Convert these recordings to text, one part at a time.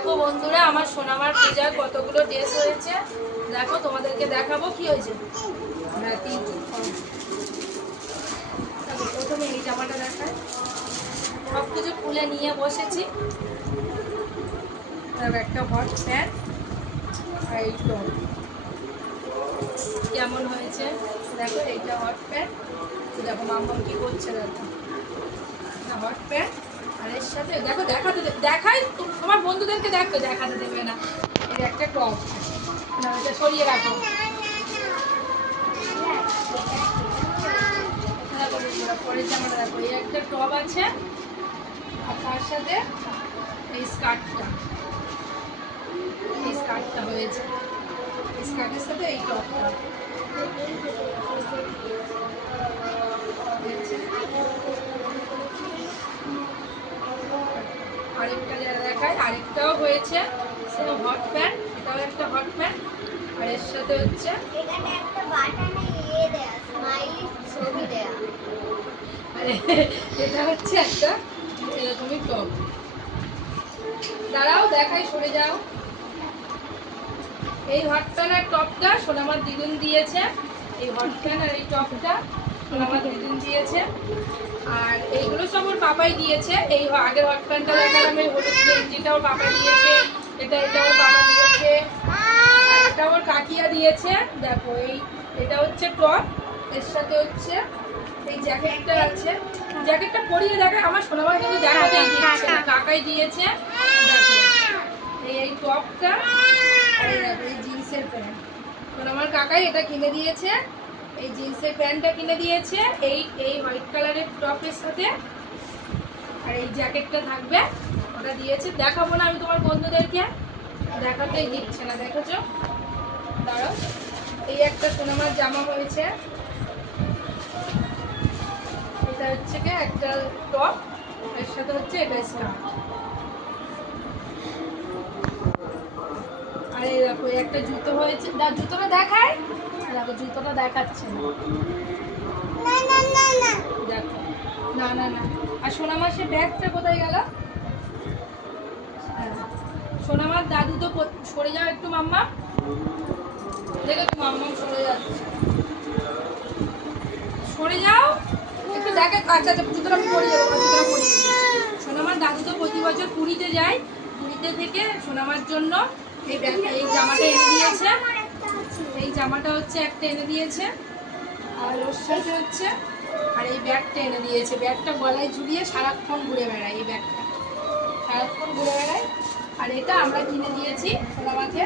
দেখো বন্ধুরা, আমার সোনামার পূজার কতগুলো ড্রেস হয়েছে। দেখো তোমাদেরকে দেখাবো কি হয়েছে। প্রথমে এই জামাটা দেখায়, সব কিছু খুলে নিয়ে বসেছি। একটা হট প্যান্ট আর এই টপ কেমন হয়েছে দেখো। এইটা হট প্যান্ট, দেখো মাম্মা কি করছে। দেখো হট প্যান্ট আর এর সাথে দেখো দেখাই তোমার বন্ধুদেরকে, দেখো দেখাতে দেবে না। এই একটা টপ, এটা সরিয়ে রাখো। পরের জামাটা দেখো, এই একটা টপ আছে আর তার সাথে এই স্কার্টটা হয়েছে। এই স্কার্টের সাথে এই টপটা আরেকটা দেখায়, আরেকটাও হয়েছে সেটা হট প্যান্ট। এটাও একটা হট প্যান্ট আর এর সাথে হচ্ছে এটা হচ্ছে একটা এরকমই টপ। দাঁড়াও দেখাই, সরে যাও। এই হট প্যান্ট আর টপটা সোনামার দিদুন দিয়েছে। এই হট প্যান্ট আর এই টপটা সোনামার দিদুন দিয়েছে। আর এইগুলো সব ওর পাপাই দিয়েছে। এই আগের হট প্যান্টটা দেখালাম, এই হলুদ গেঞ্জিটা ওর পাপা দিয়েছে। এটা ওর বাবা দিয়েছে। আর এটা ওর কাকিয়া দিয়েছে। দেখো এটা হচ্ছে টপ, এর সাথে হচ্ছে এই জ্যাকেটটা আছে। জ্যাকেটটা পরিয়ে দেখে আমার সোনামা কিন্তু দেখাতে দিচ্ছে না, কাকাই দিয়েছে। দেখো এই টপটা আর দেখো এই জিন্সের প্যান্ট সোনামার কাকাই এটা কিনে দিয়েছে। এই জিন্সের প্যান্টটা কিনে দিয়েছে এই হোয়াইট কালারের টপের সাথে। আর এই জ্যাকেটটা থাকবে, ওটা দিয়েছে। দেখাবো না আমি তোমার বন্ধুদেরকে, দেখাতেই দিচ্ছে না। দেখেছো, দাঁড়াও। এই একটা সোনামার জামা হয়েছে, এটা হচ্ছে কি একটা টপ, এর সাথে হচ্ছে এটা স্কার্ট। আর এই দেখো একটা জুতো হয়েছে। জুতোটা দেখায়, দেখো জুতোটা দেখাচ্ছে না। দেখো না। আর সোনামার সে ব্যাগটা কোথায় গেল? সোনামার দাদু তো সরে যাও একটু মাম্মা, দেখো তো মাম্মা সরে যাচ্ছে। সরে যাও একটু দেখে। আচ্ছা জুতোটা আমি পরিয়ে দেবো, জুতোটা পরিয়ে দেবো। সোনামার দাদু তো প্রতি বছর পুরীতে যায়, পুরীতে থেকে সোনামার জন্য এই জামাটা এনে দিয়েছে। এই জামাটা হচ্ছে একটা এনে দিয়েছে আর ওর সাথে হচ্ছে আর এই ব্যাগটা এনে দিয়েছে। ব্যাগটা গলায় ঝুলিয়ে সারাক্ষণ ঘুরে বেড়ায়, এই ব্যাগটা সারাক্ষণ ঘুরে বেড়ায়। আর এটা আমরা কিনে দিয়েছি সোনামাকে।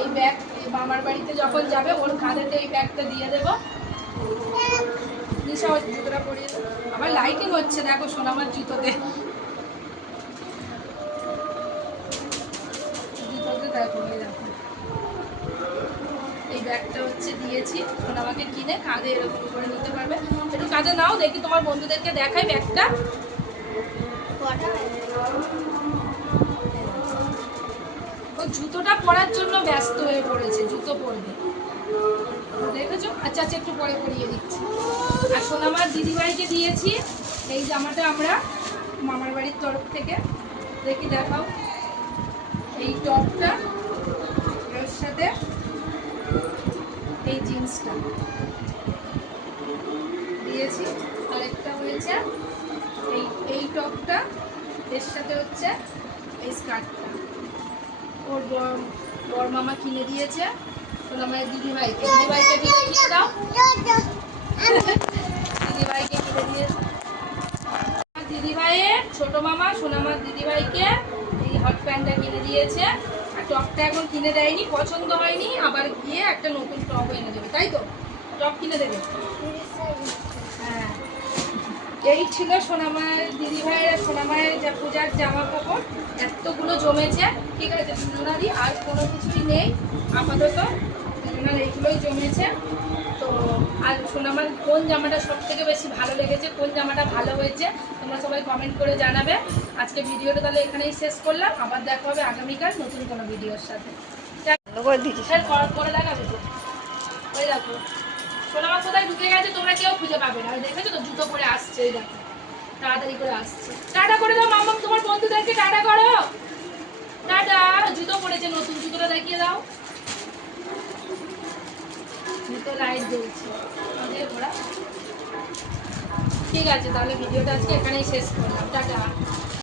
এই ব্যাগ এই মামার বাড়িতে যখন যাবে ওর কাঁধেতে এই ব্যাগটা দিয়ে দেবো। নিশা জুতোটা পরিয়ে দেবো। আবার লাইটিং হচ্ছে দেখো সোনামার জুতোতে। দেখো এই ব্যাগটা হচ্ছে দিয়েছি সোনামাকে কিনে, কাঁধে এরকম করে নিতে পারবে। একটু কাঁধে নাও দেখি, তোমার বন্ধুদেরকে দেখাই ব্যাগটা। ও জুতোটা পরার জন্য ব্যস্ত হয়ে পড়েছে, জুতো পরবে, দেখেছো। আচ্ছা একটু পরে পরিয়ে দিচ্ছি। আর সোনামার দিদিভাইকে দিয়েছি এই জামাটা আমরা মামার বাড়ির তরফ থেকে। দেখি দেখাও, এই টপটা এর সাথে এই জিন্সটা দিয়েছি। আরেকটা হয়েছে এই টপটা, এর সাথে হচ্ছে এই স্কার্টটা ওর বর মামা কিনে দিয়েছে সোনামায়ের দিদিভাইকে কিনে দাও। দিদিভাইকে কিনে দিয়েছে দিদিভাইয়ের ছোট মামা সোনামার দিদিভাইকে এই হট প্যান্টটা কিনে দিয়েছে। আর টপটা এখন কিনে দেয়নি, পছন্দ হয়নি, আবার গিয়ে একটা নতুন টপ এনে দেবে, তাই তো? টপ কিনে দেবে। হ্যাঁ, এই ছিল সোনামায়ের দিদিভাইয়ের সোনামায়ের যা পূজার জামা কাপড়। এতগুলো জমেছে, ঠিক আছে দুজনারই, আর কোনো কিছুই নেই আপাতত, দুজনার এইগুলোই জমেছে। তো আর সোনামার কোন জামাটা সব থেকে বেশি ভালো লেগেছে, কোন জামাটা ভালো হয়েছে তোমরা সবাই কমেন্ট করে জানাবে। আজকে ভিডিওটা তাহলে এখানেই শেষ করলাম, আবার দেখা হবে আগামীকাল নতুন কোনো ভিডিওর সাথে। করে লাগাবে তো, ওই দেখো সোনামা কোথায় ঢুকে গেছে তোমরা কেউ খুঁজে পাবে না। দেখেছো তো জুতো পরে আসছে, এই দেখো তাড়াতাড়ি করে আসছে। টাটা করে দাও মাম্মা, তোমার বন্ধুদেরকে টাটা করো, টাটা। জুতো পড়েছে, নতুন জুতোটা দেখিয়ে দাও। জুতো লাইট জ্বলছে। ঠিক আছে, তাহলে ভিডিওটা আজকে এখানেই শেষ করলাম। টাটা।